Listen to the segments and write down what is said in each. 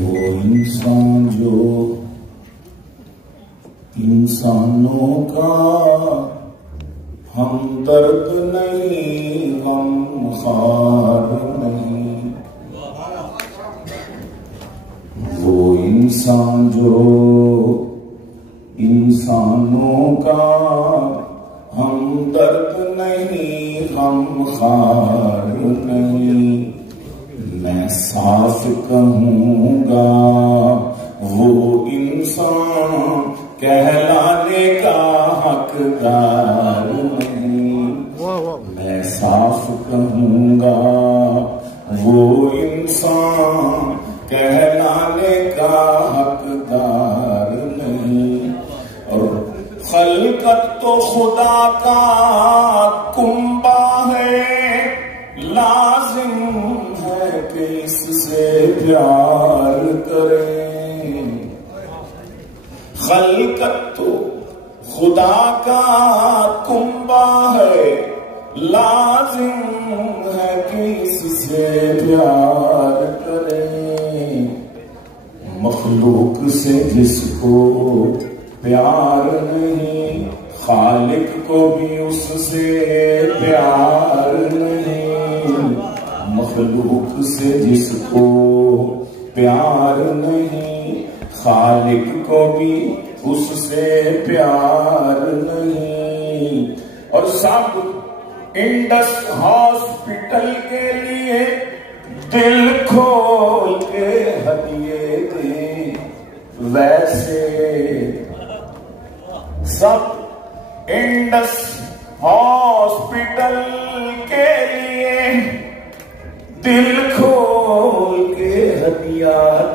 وہ انسان جو انسانوں کا ہمدرد نہیں، غمخوار نہیں، وہ انسان جو انسانوں کا ہمدرد نہیں، غمخوار نہیں، میں صاف کہوں گا وہ انسان کہلانے کا حقدار نہیں، میں صاف کہوں گا وہ انسان کہلانے کا حقدار نہیں۔ اور خلقت تو خدا کا کنبہ ہے، لازم ہے کہ اس سے پیار کریں۔ خلقت تو خدا کا کنبہ ہے، لازم ہے کہ اس سے پیار کریں۔ مخلوق سے جس کو پیار نہیں، خالق کو بھی اس سے پیار نہیں۔ مخلوق سے جس کو پیار نہیں، خالق کو بھی اس سے پیار نہیں۔ اور سب انڈس ہاسپٹل کے لیے دل کھول کے ہدیے دیں، ویسے سب انڈس ہاسپٹل کے لیے دل کھول کے ہدیہ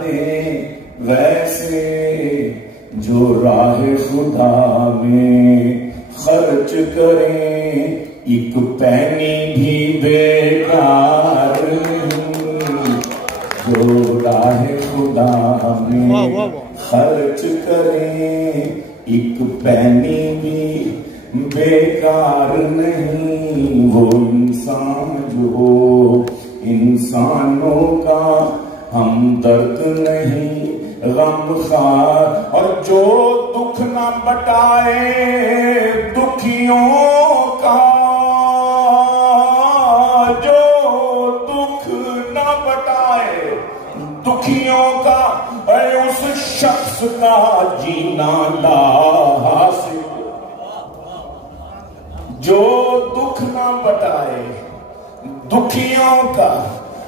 دیں، ویسے جو راہ خدا میں خرچ کریں ایک پینی بھی بیکار نہیں۔ جو راہ خدا میں خرچ کریں ایک پینی بھی بیکار نہیں۔ وہ انسان جو انسانوں کا ہمدرد نہیں، غمخوار، اور جو دکھ نہ بٹائے دکھیوں کا، جو دکھ نہ بٹائے دکھیوں کا، اے اس شخص کا جینا لا حاصل۔ جو دکھ نہ بٹائے دکھیوں کا،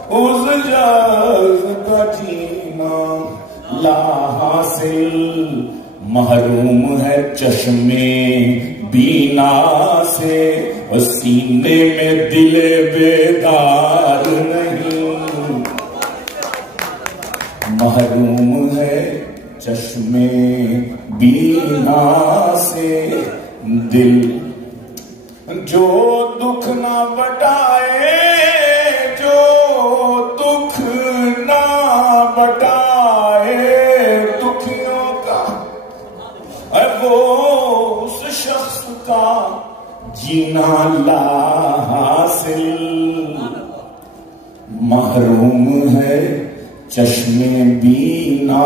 اس شخص کا جینا لا حاصل۔ محروم ہے چشمے بینا سے، سینے میں دل بیدار نہیں۔ محروم ہے چشمے بینا سے دل، جو دکھ نہ بٹائے، جو دکھ نہ بٹائے دکھیوں کا، اے وہ اس شخص کا جینا لا حاصل۔ محروم ہے چشمے بینا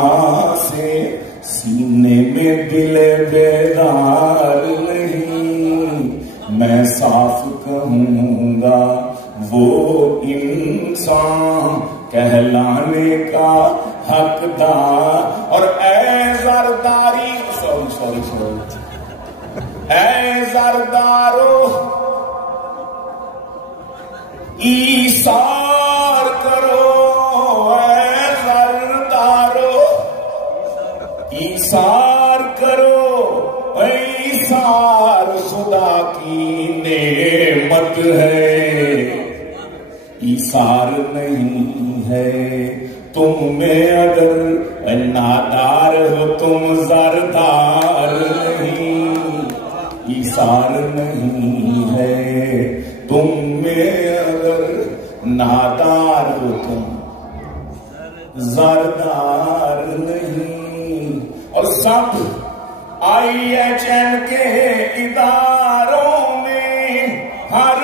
سے، سینے میں دل بیدار نہیں۔ میں صاف کہوں گا وہ انسان کہلانے کا حقدار۔ اور اے زرداری، سوری اے زردارو ایثار کرو، اے زردارو ایثار کرو، ایثار خدا کی نعمت ہے، ایثار نہیں ہے تم میں اگر نادار ہو تم زردار نہیں، ایثار نہیں ہے تم میں اگر نادار ہو تم زردار نہیں۔ اور سب IHN کے اداروں میں ہر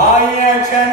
IHN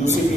UCP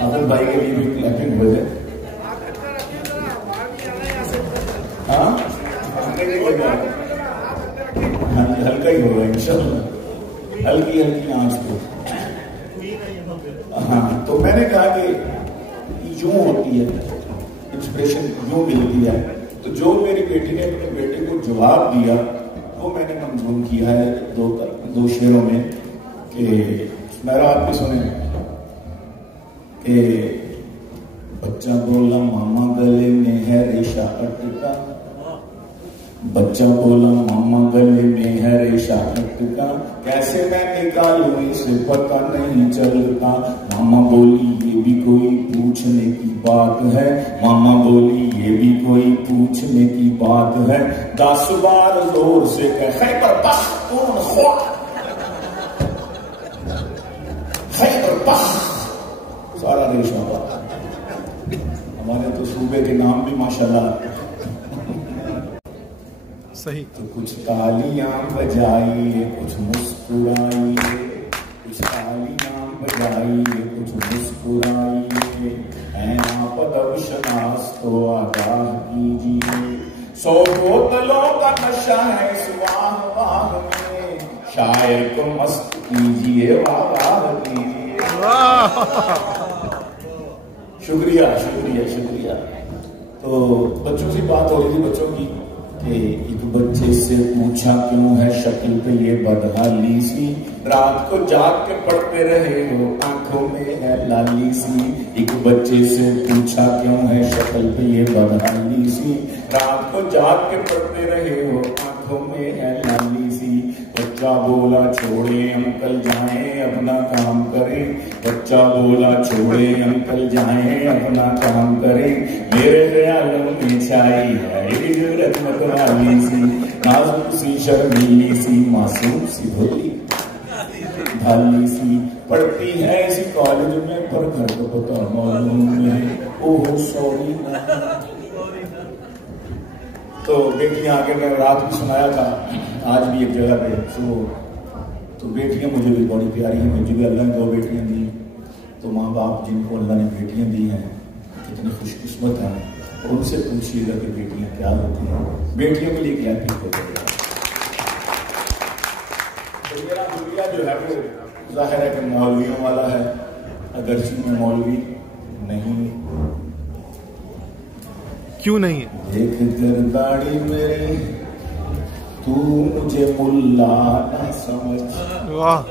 حافظ بھائی کے لیے بھی کلیپنگ ہو جائے. ہاں ہلکا ہی ہوگا انشاءاللہ, ہلکی آنچ پہ. ہاں تو میں نے کہا کہ یوں ہوتی ہے انسپریشن, یوں ملتی ہے. تو جو میری بیٹی نے اپنے بیٹے کو جواب دیا وہ میں نے منظوم کیا ہے دو شعروں میں. کہ میرا آپ بھی سنیں کہ بچہ بولا ماما گلے میں ہے ریشہ اٹکا, بچہ بولا ماما گلے میں ہے ریشہ اٹکا, کیسے میں نکالوں اسے پتہ نہیں چلتا. ماما بولی یہ بھی کوئی پوچھنے کی بات ہے, ماما بولی یہ بھی کوئی پوچھنے کی بات ہے. 10 بار زور سے کہ خیبر پختونخوا, خیبر پختونخوا, سارا ریشہ بات. ہمارے تو صوبے کے نام بھی ماشاءاللہ صحیح. تو کچھ تالیاں بجائیے کچھ مسکرائیے, کچھ تالیاں بجائیے کچھ مسکرائیے, اے آپ ادب شناس تو آگاہ کیجیے. 100 بوتلوں کا نشہ ہے اس واہ واہ میں, شاعر کو مست کیجیے واہ واہ کیجیے. شکریہ شکریہ شکریہ. تو بچوں سے بات ہو رہی تھی, بچوں کی, کہ ایک بچے سے پوچھا کیوں ہے شکل پہ یہ بدحالی سی, رات کو جاگ کے پڑھتے رہے ہو آنکھوں میں ہے لالی سی. ایک بچے سے پوچھا کیوں ہے شکل پہ یہ بدحالی سی, رات کو جاگ کے پڑھتے رہے ہو آنکھوں میں ہے لالی سی. بچہ بولا چھوڑے انکل جائیں اپنا کام کریں, بچہ بولا چھوڑے انکل جائیں اپنا کام کریں. میرے خیالوں میں چھائی ہے ایک جرت متوالی سی, نازک سی شرمیلی سی معصوم سی بھولی بھالی سی. پڑھتی ہے اسی کالج میں پر گھر کو پتہ معلوم ہے, اوہ سوری. تو بیٹیاں آگے میں رات بھی سنایا تھا, آج بھی ایک جگہ پہ. تو بیٹیاں مجھے بھی بڑی پیاری ہیں, مجھے بھی اللہ نے 2 بیٹیاں دی. تو ماں باپ جن کو اللہ نے بیٹیاں دی ہیں کتنے خوش قسمت ہیں, ان سے پوچھیے گا کہ بیٹیاں کیا ہوتی ہیں. بیٹیوں کے لیے کیا ٹھیک ہو جائے گا. تو میرا دنیا جو ہے وہ ظاہر ہے کہ مولویوں والا ہے, اگرچہ میں مولوی نہیں. کیوں نہیں ہے؟ دیکھ کر داڑھی میری تو مجھے ملا نہ سمجھ, واہ,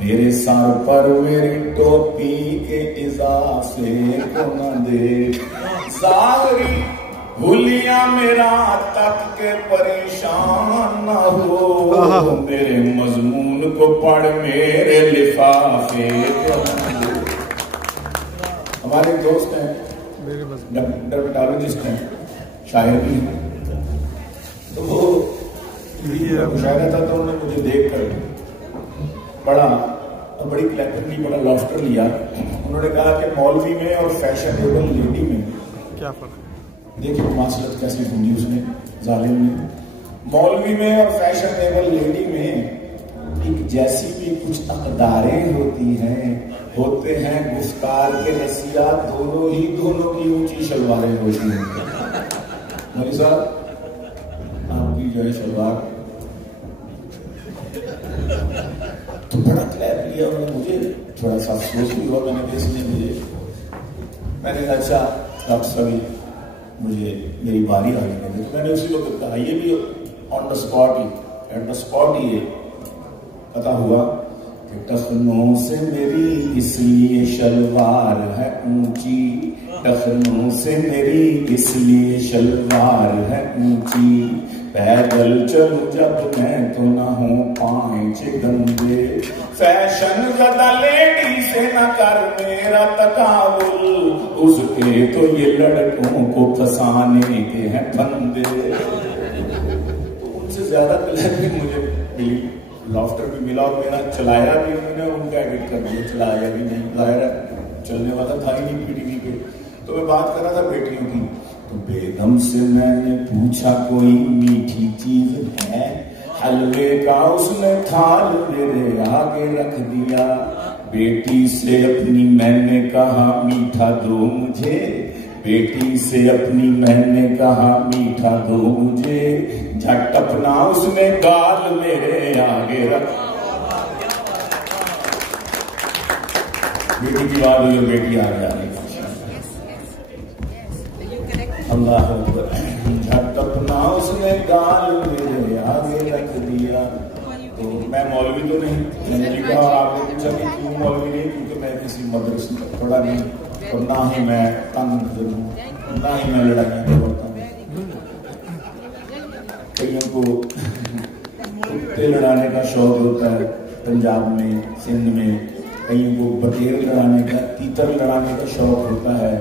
میرے سر پر میری ٹوپی کے اضافے کو نہ دیکھ. ظاہری بھولیاں میرا تک کے پریشان نہ ہو, میرے مضمون کو پڑھ میرے لفافے کو نہ دیکھ. ہمارے دوست ہیں ڈرمیٹالوجسٹ ہیں, شاعر بھی ہیں. تو وہ مشاعرہ تھا تو انہوں نے مجھے دیکھ کر بڑا بڑی کلیکٹرلی بڑا لافٹر لیا. انہوں نے کہا کہ مولوی میں اور فیشنیبل لیڈی میں کیا فرق ہے. دیکھیں معاشرت کیسی ڈھونڈی اس نے ظالم نے. مولوی میں اور فیشنیبل لیڈی میں ایک جیسی بھی کچھ اقداریں ہوتی ہیں, ہوتے ہیں گفتار کے رسیات دونوں کی اونچی شلواریں ہوتی ہیں. مولوی صاحب آپ کی جو ہے شلوار تو بڑا کلیپ لیا انہوں نے, مجھے تھوڑا سا افسوس بھی ہوا. میں نے کہا اس نے میں نے کہا اچھا ڈاکٹر صاحب مجھے میری باری آ گئی. تو میں نے اسی وقت کہا, یہ بھی آن دا اسپاٹ ہی پتا ہوا کہ ٹخنوں سے میری اس لیے شلوار ہے اونچی, ٹخنوں سے میری اس لیے شلوار ہے اونچی. پیدل چلوں جب میں تو نہ ہوں پائچ گندے, فیشن زدہ لیڈی سے نہ کر میرا تقابل, اس کے تو یہ لڑکوں کو پھنسانے کے ہیں پھندے. تو ان سے زیادہ کلیپنگ مجھے ملی, لافٹر بھی ملا, اور میرا چلایا بھی انہوں نے, ان کا ایڈٹ کر دیا, چلایا بھی نہیں, ظاہر ہے چلنے والا تھا ہی نہیں پی ٹی وی پہ. تو میں بات کر رہا تھا بیٹیوں کی. تو بیگم سے میں نے پوچھا کوئی میٹھی چیز ہے, حلوے کا اس نے تھال میرے آگے رکھ دیا. بیٹی سے اپنی میں نے کہا میٹھا دو مجھے، بیٹی سے اپنی میں نے کہا میٹھا دو مجھے، جھٹ اپنا اس نے گال میرے آگے رکھ. بیٹی کی بات ہوئی اور بیٹی آگے آ رہی. اللہ اکبر. جھٹ اپنا اس نے گال میرے آگے رکھ دیا. تو میں مولوی تو نہیں، میں نے کہا آپ نے پوچھا کہ کیوں مولوی نہیں، کیونکہ میں کسی مدرسے میں پڑھا نہیں اور نہ ہی میں تنگ ہوں، نہ ہی میں لڑائیاں کرتا ہوں. کئیوں کو کتے لڑانے کا شوق ہوتا ہے پنجاب میں، سندھ میں، کئیوں کو بٹیر لڑانے کا، تیتر لڑانے کا شوق ہوتا ہے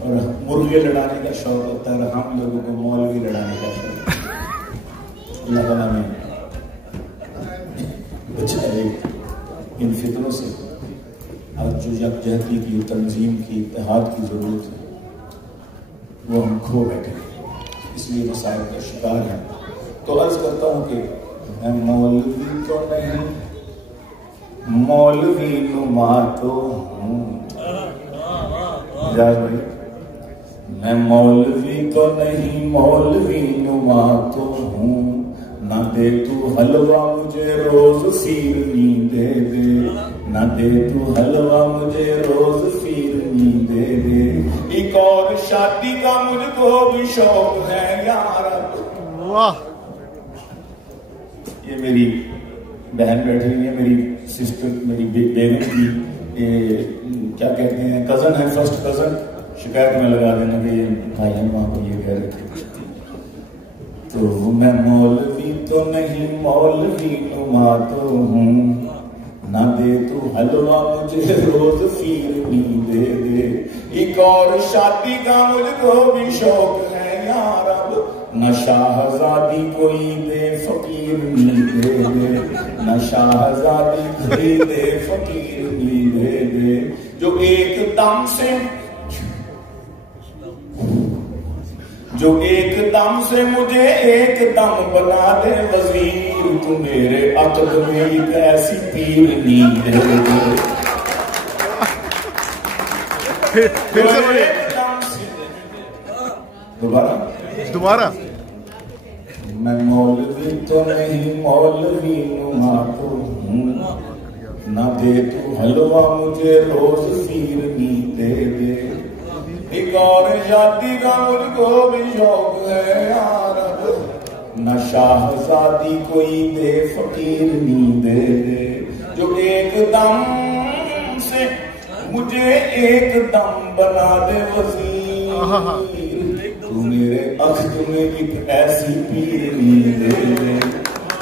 اور مرغے لڑانے کا شوق ہوتا ہے، اور ہم لوگوں کو مولوی لڑانے کا شوق. اللہ تعالیٰ نے بچائے ان فتنوں سے. آج جو یکجہتی کی، تنظیم کی، اتحاد کی ضرورت ہے وہ ہم کھو بیٹھے ہیں، اس لیے مسائل کا شکار ہیں. تو عرض کرتا ہوں کہ میں مولوی تو نہیں، مولوی نما تو ہوں. جائے بھائی، میں مولوی تو نہیں، مولوی نما تو ہوں. نہ دے تو حلوہ مجھے روز فیرنی دے دے، نہ دے تو حلوہ مجھے روز فیرنی دے دے. ایک اور شادی کا مجھ کو بھی شوق ہے یار. واہ. یہ میری بہن بیٹھی ہوئی ہے، میری سسٹر، میری بیگم کی کیا کہتے ہیں کزن ہے، فرسٹ کزن. شکایت میں لگا دینا کہ یہ بھائی ہم وہاں کو یہ کہہ رہے تھے. تو میں مولوی تو نہیں، مولوی نما تو ہوں. نہ دے تو حلوہ مجھے روز فیرنی دے دے. ایک اور شادی کا مجھ کو بھی شوق ہے یا رب. نہ شاہزادی کوئی دے فقیرنی دے دے، نہ شاہزادی کوئی دے فقیرنی دے دے. جو ایک دم سے مجھے ایک دم بنا دے وزیر، تو میرے عقد میں ایک ایسی پیرنی دے دے. دوبارہ. میں مولوی تو نہیں، مولوی نما تو ہوں. نہ دے تو حلوہ مجھے روز فیرنی دے دے. ایک اور شادی کا مجھ کو بھی شوق ہے یار. نہ شاہزادی کوئی دے فقیرنی دے دے. جو ایک دم سے مجھے ایک دم بنا دے وزیر، تو میرے عقد میں ایک ایسی پیرنی دے دے.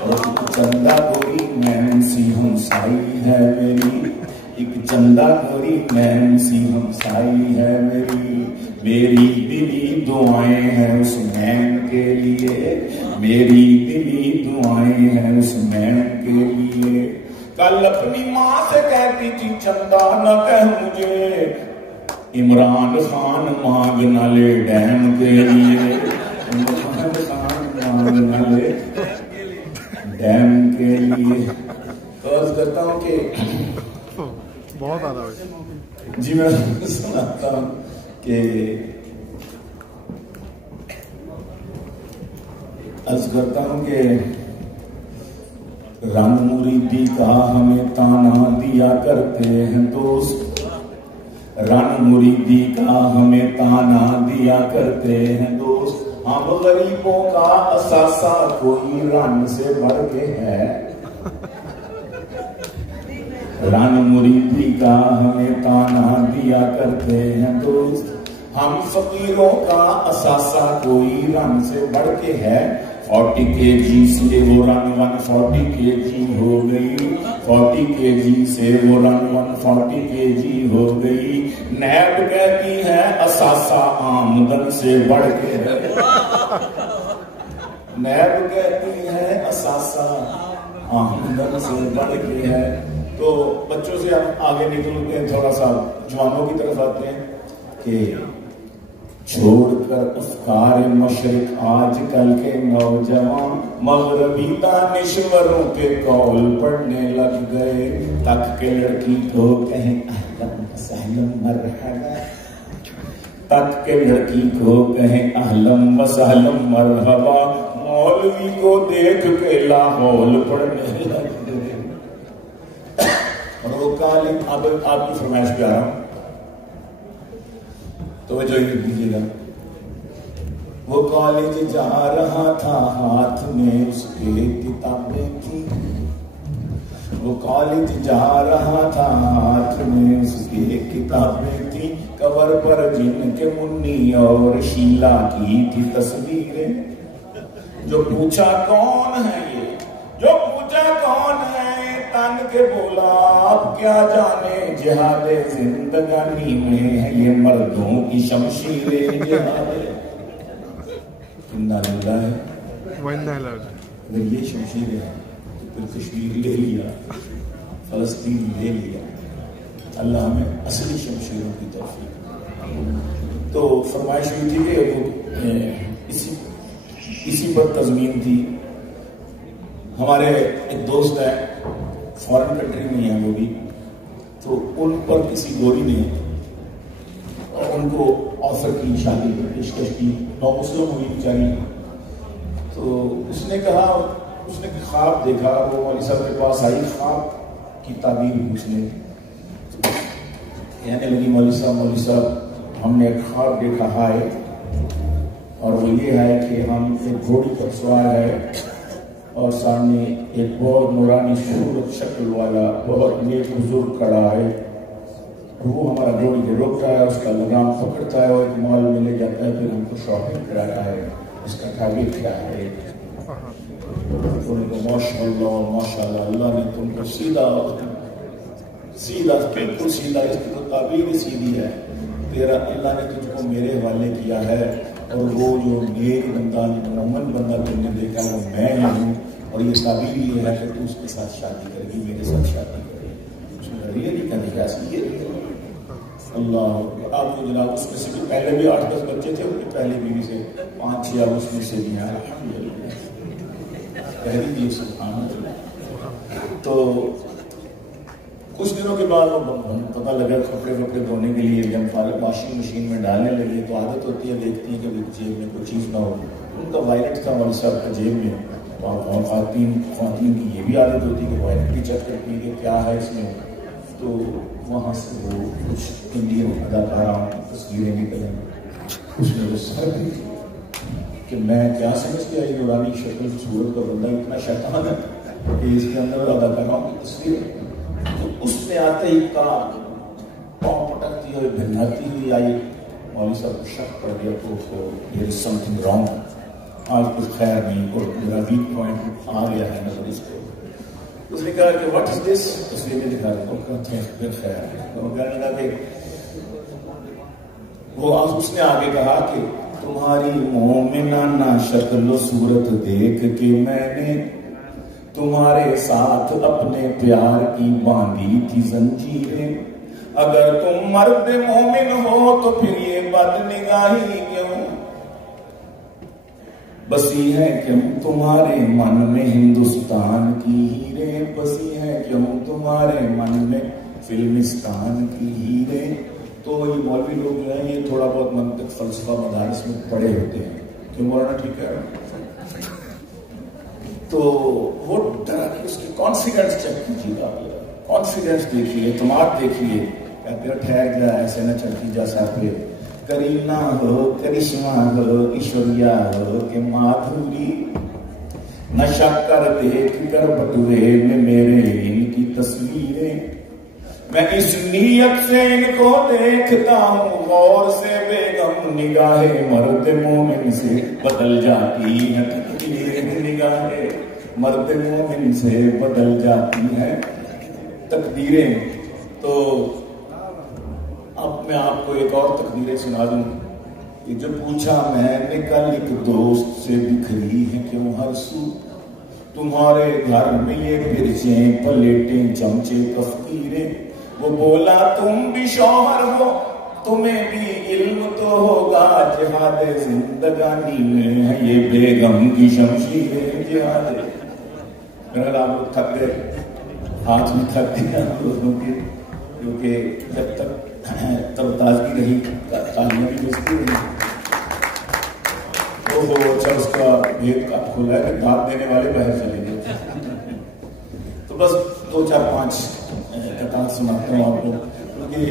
اور چندہ گوری مین سی ہمسائی ہے میری، ایک چندہ گوری مین سی ہمسائی ہے میری. میری دلی دعائیں ہیں اس مین کے لیے، میری دلی دعائیں ہیں اس مین کے لیے. کل اپنی ماں سے کہتی تھی چندہ نہ کہہ مجھے، عمران خان مانگ نہ لے ڈیم کے لیے. عمران خان مانگ نہ لے ڈیم کے لیے. عرض کرتا ہوں کہ بہت آدھا جی میں سناتا ہوں کہ عرض کرتا ہوں کہ رنگ مریدی کا ہمیں تانا دیا کرتے ہیں دوست. رنگ مریدی کا ہمیں تانا دیا کرتے ہیں دوست. ہم غریبوں کا اثاثہ کوئی رنگ سے بڑھ کے ہے. رن مریدی کا ہمیں تانا دیا کرتے ہیں دوست. ہم فقیروں کا اثاثہ کوئی رن سے بڑھ کے ہے. 40 kg سے وہ رن 140 kg ہو گئی، 40 kg سے وہ رن 140 kg ہو گئی. نیب کہتی ہے اثاثہ آمدن سے بڑھ کے ہے. نیب کہتی ہے اثاثہ آمدن سے بڑھ کے ہے. تو بچوں سے ہم آگے نکلتے ہیں، تھوڑا سا جوانوں کی طرف آتے ہیں کہ چھوڑ کر افکار مشرق آج کل کے نوجوان مغربی دانشوروں کے قول پڑھنے لگ گئے، تک کے لڑکی کو کہیں اہلا وسہلا مرحبا، تک کے لڑکی کو کہیں اہلا وسہلا مرحبا، مولوی کو دیکھ کے لاہور پڑھنے لگ گئے۔ اور وہ کالج اب آپ کی فرمائش پہ آ رہا ہوں، توجہ دیجیے گا۔ وہ کالج جا رہا تھا ہاتھ میں اس کے کتابیں تھی، وہ کالج جا رہا تھا ہاتھ میں اس کے کتابیں تھی، کور پر جن کے منی اور شیلا کی تھی تصویریں۔ جو پوچھا کون ہے یہ، جو پوچھا کون ہے، تن کے بولا آپ کیا جانے، جہاد زندگانی میں ہے یہ مردوں کی شمشیریں جہاد۔ انا للہ اگر یہ شمشیریں ہیں تو پھر کشمیر لے لیا، فلسطین لے لیا، اللہ ہمیں اصلی شمشیروں کی توفیق۔ تو فرمائش ہوئی تھی کہ وہ اسی پر تضمین تھی۔ ہمارے ایک دوست ہے فورن کنٹری میں ہیں وہ بھی، تو ان پر کسی گوری نے ان کو آفر کی، شادی کی پیشکش کی، نو مسلم ہوئی بیچاری۔ تو اس نے کہا، اس نے خواب دیکھا، وہ مولوی صاحب کے پاس آئی، خواب کی تعبیر پوچھنے، کہنے لگی مولوی صاحب ہم نے ایک خواب دیکھا ہے، اور وہ یہ ہے کہ ہم ایک گھوڑی پر سوار ہے اور سامنے ایک بہت نورانی صورت شکل والا بہت نیک بزرگ کھڑا ہے، وہ ہمارا گھوڑی کے روکتا ہے، اس کا لگام پکڑتا ہے اور ایک مال میں لے جاتا ہے، پھر ہم کو شاپنگ کراتا ہے، اس کا تعبیر کیا ہے؟ ماشاء اللہ ماشاء اللہ، اللہ نے تم کو سیدھا بالکل سیدھا، اس کی تو تعبیر ہی سیدھی ہے، تیرا اللہ نے تجھ کو میرے حوالے کیا ہے، اور وہ جو نیک بندہ مومن بندہ تم نے دیکھا وہ میں ہوں، اور یہ تعبیر یہ ہے کہ تو اس کے ساتھ شادی کرے گی، میرے ساتھ شادی کرے گی۔ اس میں ریئلی کرنے کا اللہ آپ کو جناب، اس میں سے بھی پہلے بھی 8-10 بچے تھے، ان کی پہلی بیوی سے 5-6 اب اس میں سے بھی ہیں، الحمدللہ پہلی بھی سبحان اللہ۔ تو کچھ دنوں کے بعد وہ پتہ لگا کپڑے دھونے کے لیے جب واشنگ مشین میں ڈالنے لگے تو عادت ہوتی ہے، دیکھتی ہے کہ جیب میں کوئی چیز نہ ہو، ان کا وائلٹ تھا مولوی صاحب کا جیب میں، خواتین کی یہ بھی عادت ہوتی ہے کہ وائلٹ بھی چیک کرتی ہے کہ کیا ہے اس میں، تو وہاں سے وہ کچھ انڈین اداکاروں کی تصویریں نکلیں، اس میں وہ سر بھی کہ میں کیا سمجھ گیا یہ نورانی شکل صورت کا بندہ اتنا شیطان ہے کہ اس کے اندر اداکاروں کی تصویر، تو اس میں آتے ہی پاؤں پٹکتی ہوئی بھناتی ہوئی آئی، مولوی صاحب کو شک پڑ گیا تو دیر از سم تھنگ رانگ، آج کچھ خیر نہیں، اور میرا ویک پوائنٹ آ گیا ہے نظر اس کو۔ اس نے کہا کہ واٹ از دس، اس لیے میں دکھا رہا ہوں پھر خیر ہے، تو کہنے لگا کہ وہ اس نے آگے کہا کہ تمہاری مومنانہ شکل و صورت دیکھ کے میں نے تمہارے ساتھ اپنے پیار کی باندھی تھی زنجیریں، اگر تم مرد مومن ہو تو پھر یہ بد نگاہی کیوں، بسی ہے کیوں تمہارے من میں ہندوستان کی ہیریں، بسی ہے کیوں تمہارے من میں فلمستان کی ہیریں۔ تو یہ مولوی لوگ جو ہیں یہ تھوڑا بہت منطق فلسفہ مدارس میں پڑھے ہوتے ہیں، کیوں مولانا ٹھیک ہے؟ تو وہ اس کی کانفیڈنس چیک کیجیے گا، کانفیڈنس دیکھیے، اعتماد دیکھیے، کہتے ہیں ٹھہر جا ایسے نہ چلتی جا ساتھ، کرینا ہو کرشمہ ہو ایشوریا ہو کہ مادھوری، نشہ کر دیکھ کر بٹوے میں میرے ان کی تصویریں، میں اس نیت سے ان کو دیکھتا ہوں غور سے، بیگم نگاہ مرد مومن سے بدل جاتی ہے تقدیریں، نگاہ مرد مومن سے بدل جاتی ہے تقدیریں۔ تو اب میں آپ کو ایک اور تقدیریں سنا دوں کہ جو پوچھا میں نے کل ایک دوست سے، بکھری ہے کیوں ہر سو تمہارے گھر میں یہ مرچیں پلیٹیں چمچے تفکیریں، وہ بولا تم بھی شوہر ہو تمہیں بھی علم تو ہوگا جہاد زندگانی میں ہے یہ بیگم کی شمشیر جہاد. میرا آپ لوگ تھک گئے, ہاتھ بھی تھک گئے آپ لوگوں کے, کیونکہ جب تک تب تازگی رہی تعلیم بھی بچتی رہی. اچھا اس کا بھید کا کھلا ہے کہ دانت دینے والے باہر چلے گئے. تو بس 2-4-5 قطعات سناتا ہوں آپ کو, کیونکہ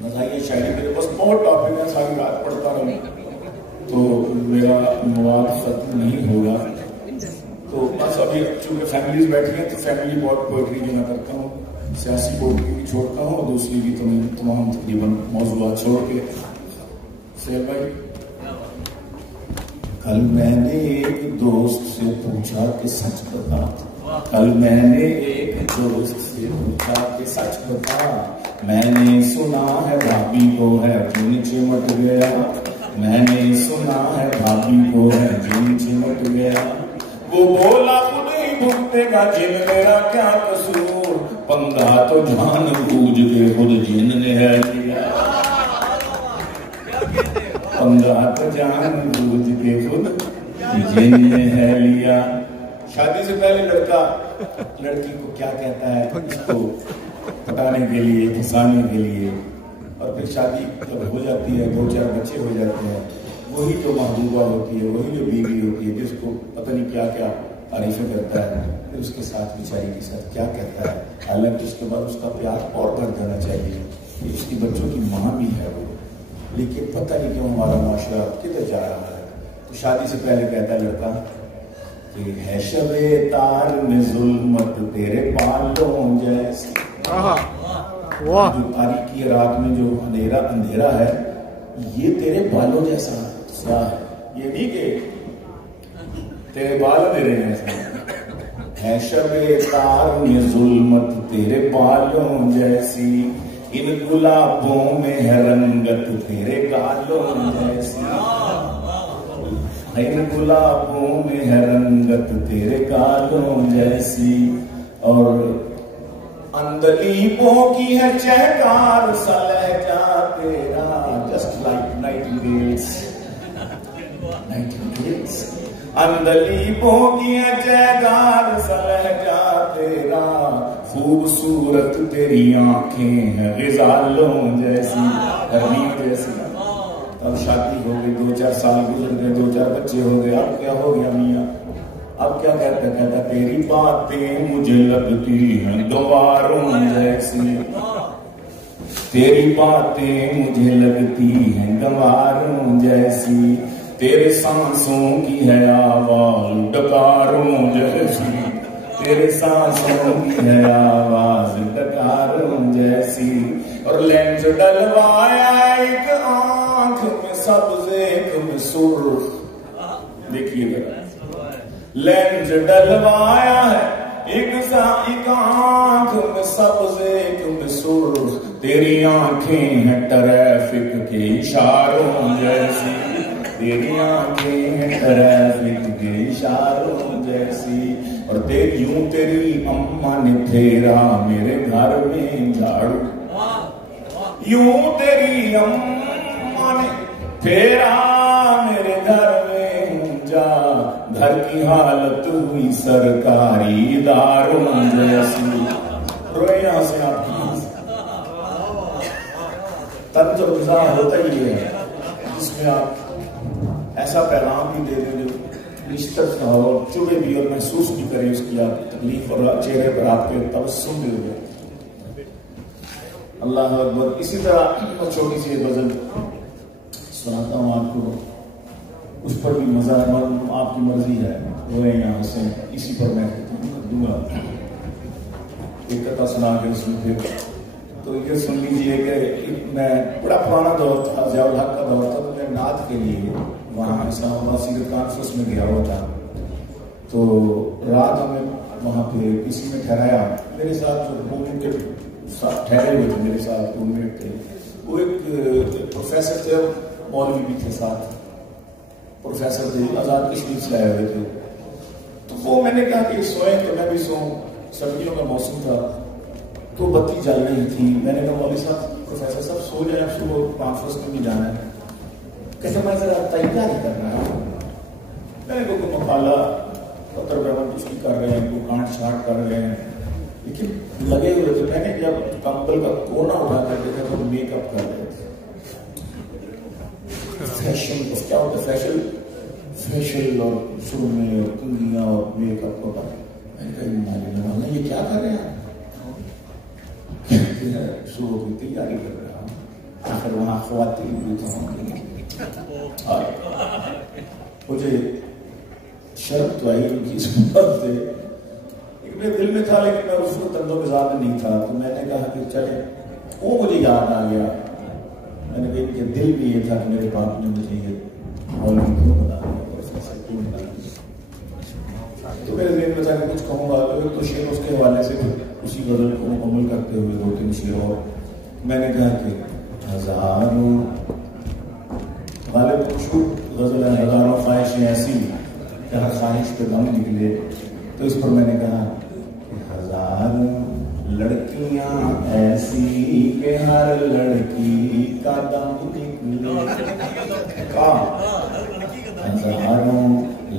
مزاحیہ شاعری میرے پاس بہت ٹاپک ہے, ساری رات پڑھتا رہوں تو میرا مواد ختم نہیں ہوگا. تو بس ابھی چونکہ فیملیز بیٹھی ہیں تو فیملی پوئٹری جو میں کرتا ہوں, سیاسی پوئٹری بھی چھوڑتا ہوں اور دوسری بھی تمام تقریباً موضوعات چھوڑ کے. سہیل بھائی, کل میں نے ایک دوست سے پوچھا کہ سچ بتا, کل میں نے ایک دوست سے پوچھا کہ سچ بتا, میں نے سنا ہے بھابھی کو ہے جن چمٹ گیا, میں نے سنا ہے بھابھی کو ہے جن چمٹ گیا. وہ بولا خود ہی بھگتے گا جن میرا کیا قصور, پنگا تو جان بوجھ کے خود جن نے ہے لیا, پنگا تو جان بوجھ کے خود جن نے ہے لیا. شادی سے پہلے لڑکا لڑکی کو کیا کہتا ہے, اس کو پٹانے کے لیے, پھنسانے کے لیے, اور پھر شادی جب ہو جاتی ہے 2-4 بچے ہو جاتے ہیں, وہی جو محبوبہ ہوتی ہے, وہی جو بیوی ہوتی ہے جس کو پتہ نہیں کیا کیا تعریفیں کرتا ہے, پھر اس کے ساتھ بیچاری کے ساتھ کیا کہتا ہے. حالانکہ اس کے بعد اس کا پیار اور بڑھ جانا چاہیے, اس کی بچوں کی ماں بھی ہے وہ, لیکن پتہ نہیں کیوں ہمارا معاشرہ کدھر جا رہا ہے. تو شادی سے پہلے کہتا ہے لڑکا کہ ہے شب تار میں ظلمت تیرے بالوں جیسی, جو تاریکی رات میں جو اندھیرا ہے یہ تیرے بالوں جیسا سیاہ ہے. یہ نہیں کہ تیرے بال میرے جیسا, ہے شب تار میں ظلمت تیرے بالوں جیسی, ان گلابوں میں ہے رنگت تیرے گالوں جیسی, ان گلابوں میں ہے رنگت تیرے گالوں جیسی, اور اندلیبوں کی ہے چہکار سا لہجہ تیرا, جسٹ لائک نائٹنگیلز, اندلیبوں کی ہے چہکار سا لہجہ تیرا, خوبصورت تیری آنکھیں ہیں غزالوں جیسی, حریم جیسی. اب شادی ہو گئی, 2-4 سال گزر گئے, 2-4 بچے ہو گئے, اب کیا ہو گیا میاں, اب کیا کہتا تیری باتیں مجھے لگتی ہیں گواروں جیسی, تیری باتیں مجھے لگتی ہیں گواروں جیسی, تیرے سانسوں کی ہے آواز ڈکاروں جیسی, تیرے سانسوں کی ہے آواز ڈکاروں جیسی, اور لینس ڈلوایا ایک آنکھ میں سبز ایک میں سرخ. دیکھیے ذرا, لینس ڈلوایا ہے ایک آنکھ میں سبز ایک میں سرخ, تیری آنکھیں ہیں ٹریفک کے اشاروں جیسی, تیری آنکھیں ہیں ٹریفک کے اشاروں جیسی, اور یوں تیری اماں نے پھیرا میرے گھر میں جھاڑو, یوں تیری اماں نے پھیرا میرے گھر میں جا, گھر کی حالت ہوئی سرکاری اداروں جیسی. روئے یہاں سے آپ کی تب جو غذا ہوتا ہی ہے جس میں آپ ایسا پیغام بھی دے دیں جو رشتہ اور چبھے بھی اور محسوس بھی کریں اس کی آپ تکلیف, اور چہرے پر آپ کے تبسم بھی ہو جائے. اللہ اکبر. اسی طرح چھوٹی سی غزل سناتا ہوں آپ کو, اس پر بھی مزہ آپ کی مرضی ہے, روئے یہاں سے, اسی پر میں دوں گا ایک قطعہ سنا کے اس میں. پھر تو یہ سن لیجیے کہ میں بڑا پرانا دور تھا, ضیاء الحق کا دور تھا, تو میں نعت کے لیے وہاں اسلام آباد سیرت کانفرنس میں گیا ہوا تھا. تو رات ہمیں وہاں پہ کسی میں ٹھہرایا, میرے ساتھ جو روم کے ساتھ ٹھہرے ہوئے تھے, میرے ساتھ روم میٹ تھے, وہ ایک پروفیسر تھے, مولوی بھی تھے ساتھ, پروفیسر تھے, آزاد کشمیر سے آئے ہوئے تھے. تو وہ میں نے کہا کہ سوئیں تو میں بھی سوؤں, سردیوں کا موسم تھا, تو بتی جل رہی تھی. میں نے کہا مولوی صاحب پروفیسر صاحب سو جائیں, اب صبح کانفرنس میں بھی جانا ہے. کہتے میں ذرا تیاری کر رہا ہوں. میں نے کوئی مقالہ پتر برمن اس کی کر رہے ہیں, کوئی کانٹ چھانٹ کر رہے ہیں, لیکن لگے ہوئے تھے. میں نے جب کمبل کا کونا اٹھا کر دیکھا تو میک اپ کر رہے تھے. فیشن کیا ہوتا ہے, فیشل اور شروع میں اور کنگیاں اور میک اپ کو کر. میں نے کہا یہ کیا کر رہے ہیں, صبح کی تیاری کر رہا ہوں. آخر وہاں خواتین بھی تھا. مجھے شرم تو آئی ان کی صحبت سے, میرے دل میں تھا لیکن میں اس وقت تندو مزاج میں نہیں تھا. تو میں نے کہا کہ چلے, وہ مجھے یاد آ گیا. میں نے کہا کہ دل بھی یہ تھا کہ میرے باپ نے مجھے یہ مولوی کیوں بنا دیا, کیوں بنا دیا. تو میرے ذہن میں تھا کہ کچھ کہوں گا. تو شعر اس کے حوالے سے اسی غزل کو مکمل کرتے ہوئے 2-3 شعر اور میں نے کہا کہ ہزاروں غالب مشہور غزل ہے, ہزاروں خواہشیں ایسی کہ ہر خواہش پہ دم نکلے. تو اس پر میں نے کہا کہ ہزاروں لڑکیاں ایسی کہ ہر لڑکی کا دم نکلے. ہزاروں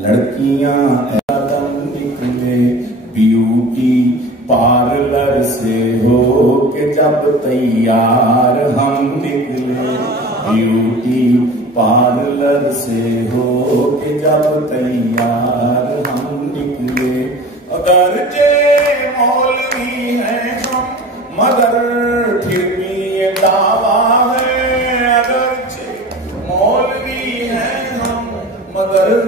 لڑکیاں کا دم نکلے, بیوٹی پارلر سے ہو کہ جب تیار ہم نکلے. بیوٹی پارلر سے ہو کہ جب تیار ہم نکلے. اگرچہ مولوی ہیں ہم مگر پھر بھی یہ دعویٰ ہے. اگرچہ مولوی ہیں ہم مگر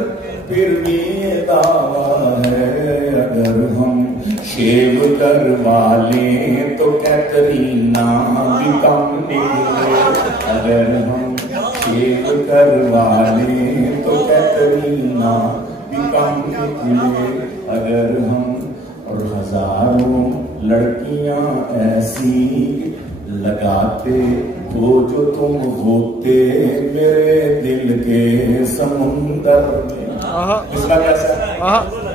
پھر بھی یہ دعویٰ ہے. اگر ہم شیو کروا لیں تو کیترینا بھی کم نکلے. اگر ہم شیو کروا لیں تو کیترینا بھی کم نکلے. اگر ہم اور ہزاروں لڑکیاں ایسی لگاتے ہو جو تم ہوتے میرے دل کے سمندر میں. اس کا کیسا ہے,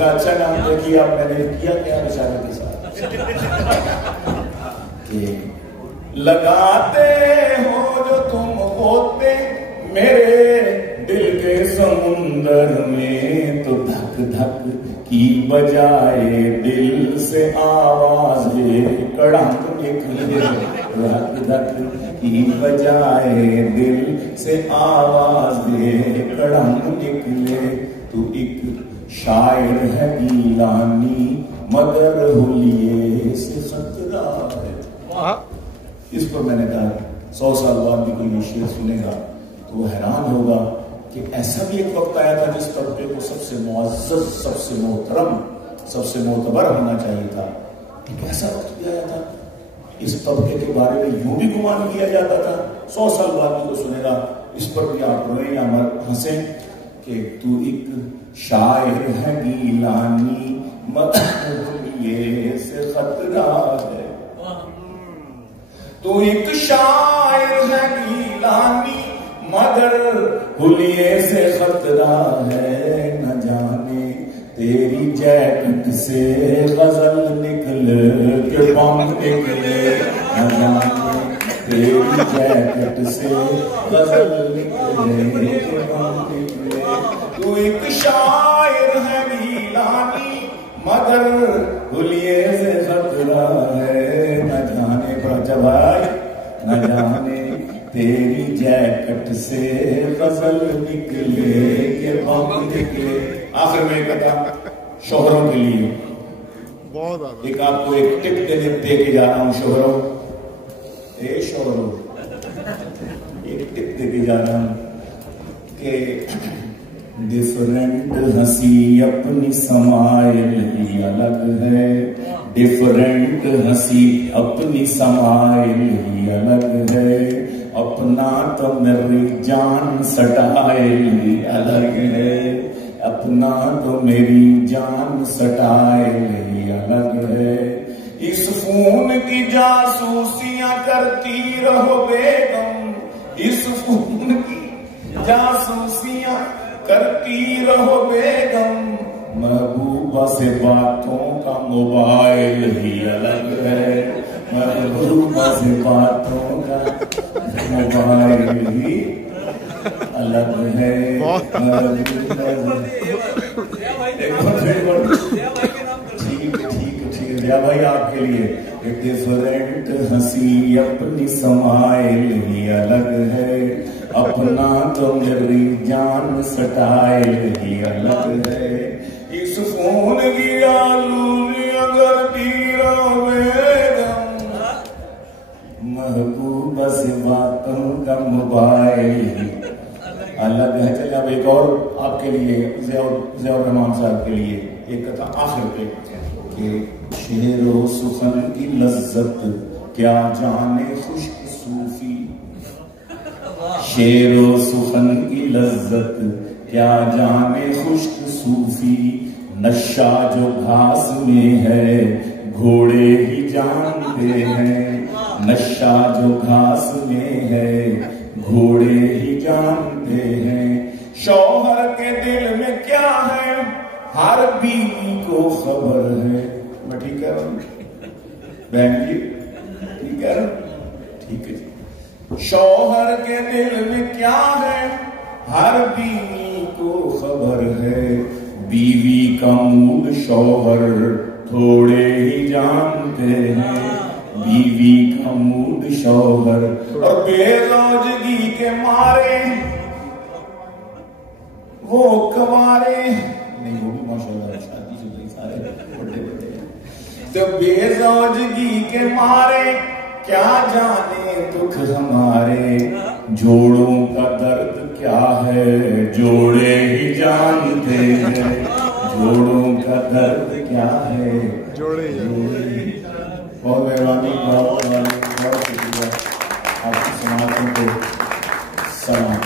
اچھا نام دیکھیے آپ, میں نے کیا کیا اشارے کے ساتھ کہ لگاتے ہو جو تم ہوتے میرے دل کے سمندر میں. تو دھک دھک کی بجائے دل سے آواز کڑک نکلے. دھک دھک کی بجائے دل سے آواز کڑک نکلے. تو ایک شاعر ہے گیلانی مگر حلیے سے خطرہ ہے. اس پر میں نے کہا 100 سال بعد بھی کوئی یہ شعر سنے گا تو وہ حیران ہوگا کہ ایسا بھی ایک وقت آیا تھا جس طبقے کو سب سے معزز, سب سے محترم, سب سے معتبر ہونا چاہیے تھا. ایک ایسا وقت بھی آیا تھا اس طبقے کے بارے میں یوں بھی گمان کیا جاتا تھا. 100 سال بعد بھی تو سنے گا. اس پر بھی آپ روئیں یا ہنسیں کہ تو ایک شاعر ہے گیلانی مگر یہ سے خطرہ ہے. تو ایک شاعر ہے گیلانی مگر حلیے سے خطرہ ہے. نہ جانے تیری جیکٹ سے غزل نکل کے بم نکلے. نہ جانے تیری جیکٹ سے غزل نکلے کے بم نکلے. تو ایک شاعر ہے گیلانی مگر حلیے سے خطرہ ہے. نہ جانے پر جواب, نہ جانے تیری جیکٹ سے غزل نکلے کہ بم نکلے. آخر میں کہتا شوہروں کے لیے ایک آپ کو ایک ٹپ دے کے جا رہا ہوں. شوہروں, اے شوہروں, ایک ٹپ دے کے جا رہا ہوں کہ ڈفرنٹ ہنسی اپنی سمائل ہی الگ ہے. ڈفرنٹ ہنسی اپنی سمائل ہی الگ ہے. اپنا تو میری جان سٹائل ہی الگ ہے. اپنا تو میری جان سٹائل ہی الگ ہے. اس خون کی جاسوسیاں کرتی رہو بیگم. اس خون کی جاسوسیاں کرتی رہو بیگم. محبوبہ سے باتوں کا موبائل ہی الگ ہے. محبوبہ سے باتوں کا موبائل ہی الگ ہے. ٹھیک ہے ضیا بھائی آپ کے لیے ڈفرینٹ ہنسی اپنی سمائل ہی الگ ہے, اپنا تو میری جان سٹائل ہی الگ ہے. اس فون کی آلوری اگر تیروں بیگم محبوبہ سے باتوں کا موبائل ہی الگ ہے. چلے اب ایک اور آپ کے لیے ضیاء الرحمان صاحب کے لیے ایک کتھا آخر پہ کہ شعر و سخن کی لذت کیا جانے خشک صوفی, شعر و سخن کی لذت کیا جانے خشک صوفی, نشہ جو گھاس میں ہے گھوڑے ہی جانتے ہیں, نشہ جو گھاس میں ہے گھوڑے ہی جانتے ہیں. شوہر کے دل میں کیا ہے ہر بیوی کو خبر ہے. میں ٹھیک کہہ رہا ہوں بہن جی, ٹھیک کہہ رہا ہوں, ٹھیک ہے جی. شوہر کے دل میں کیا ہے ہر بیوی کو خبر ہے, بیوی کا موڈ شوہر تھوڑے ہی جانتے ہیں, بیوی کا موڈ شوہر. اور بے زوجگی کے مارے وہ کوارے نہیں, وہ بھی ماشاءاللہ شادی شدہ سارے بڑے بڑے ہیں. تو بے زوجگی کے مارے کیا جانے دکھ ہمارے, جوڑوں کا درد کیا ہے جوڑے ہی جانتے ہیں, جوڑوں کا درد کیا ہے جوڑے ہی. بہت مہربانی, بہت شکریہ آپ کی سماعتوں کو سلام.